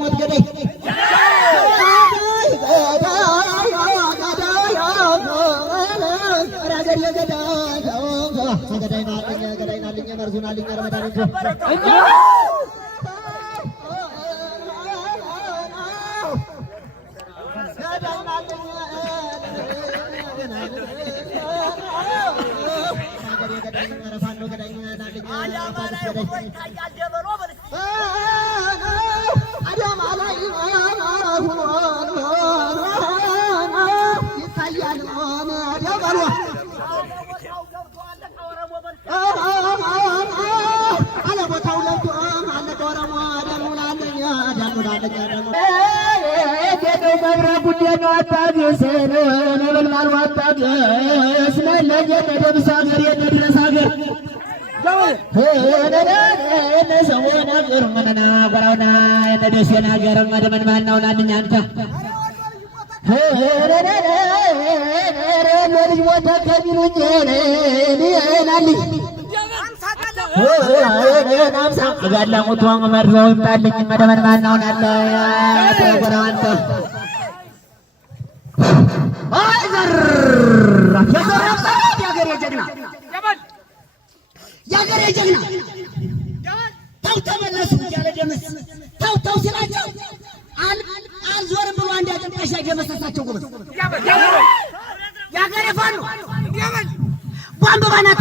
ሞት ገዳይ ጋላሙቷን መርዘው ይምጣልኝ መደመን ማናውን አለ ያተጎራንተ አይዘር ያዘራፍ ያገሬ ጀግና ያገሬ ጀግና ተው ተመለሱ ያለ ደምስ ተው ሲላቸው አልዞርም ብሎ አንድ አጥንቃሽ ያገመሰሳቸው ጎበዝ ያገሬ ፋኖ ቧንቧ ባናት